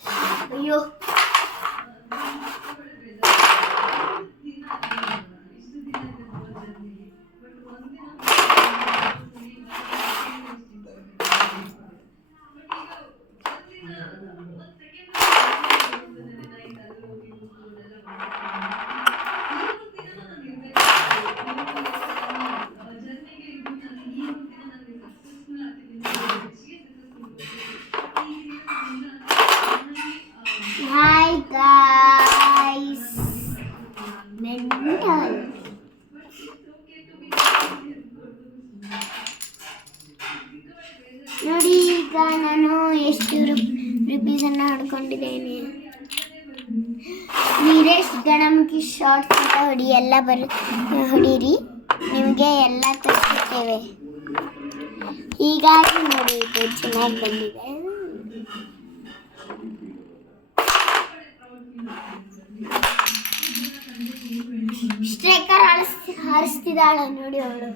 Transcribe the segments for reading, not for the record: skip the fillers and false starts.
ಅಯ್ಯೋ hi guys mental ನೋಡಿ ಈಗ ನಾನು ಎಷ್ಟು ರುಪೀಸನ್ನು ಹೊಡ್ಕೊಂಡಿದ್ದೇನೆ. ವೀರೇಶ್ ಗಣಮುಖಿ ಶಾರ್ಟ್ಸ್ ಅಂತ ಹೊಡೀರಿ, ನಿಮಗೆ ಎಲ್ಲ ತೋರಿಸುತ್ತೇವೆ. ಹೀಗಾಗಿ ನೋಡಿ ಇದು ಚೆನ್ನಾಗಿ ಬಂದಿದೆ. ಸ್ಟ್ರೈಕರ್ ಹಾರಿಸ್ತಿದ್ದಾಳೆ ನೋಡಿ ಅವಳು.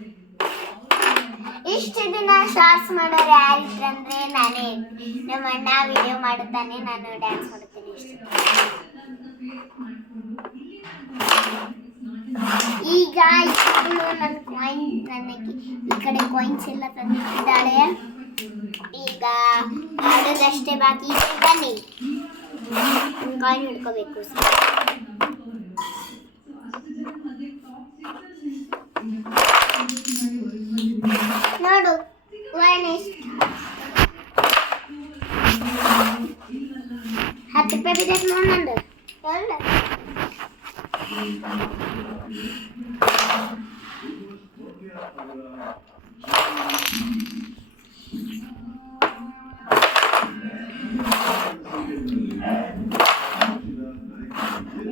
ಇಷ್ಟು ದಿನ ಶಾರ್ಟ್ಸ್ ಮಾಡೋರು ಯಾರಿದ್ರಂದ್ರೆ ನಾನೇ. ನಮ್ಮ ಅಣ್ಣ ವಿಡಿಯೋ ಮಾಡುತ್ತಾನೆ, ನಾನು ಡ್ಯಾನ್ಸ್ ಮಾಡುತ್ತೇನೆ ಇಷ್ಟು. ಈಗ ನನ್ನ ಕಾಯಿನ್ ನನಗೆ ಈ ಕಡೆ ಕಾಯಿನ್ಸ್ ಎಲ್ಲ ತಂದಿಟ್ಟಿದ್ದಾಳೆ. ಈಗ ಆಡೋದಷ್ಟೇ ಬಾಕಿ ಇದೆ. ಬನ್ನಿ ಕಾಯಿನ್ ಹಿಡ್ಕೋಬೇಕು. ನೋಡು ₹10 ಬಿದ್ದೈತೆ ನೋಡಿ ನಂದು. ಒಳ್ಳೆ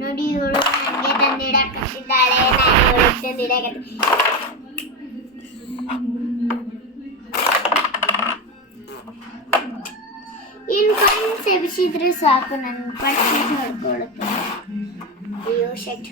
ನೋಡಿ ಇವಳು ನನಗೆ ತಂದಿಡಕತ್ತಿದ್ದಾಳೆ, ನಾನು ಇವಳು ತಂದಿಡಕತ್ತಿ. ಇನ್ನು ಕಾಯಿನ್ಸ್ ಎಬ್ಬಿಸಿದ್ರೆ ಸಾಕು, ನನ್ನ ಪಟ್ಟಿ ಹೊಡ್ಕೊಳುತ್ತೆ. ಅಯ್ಯೋ ಶೆಟ್.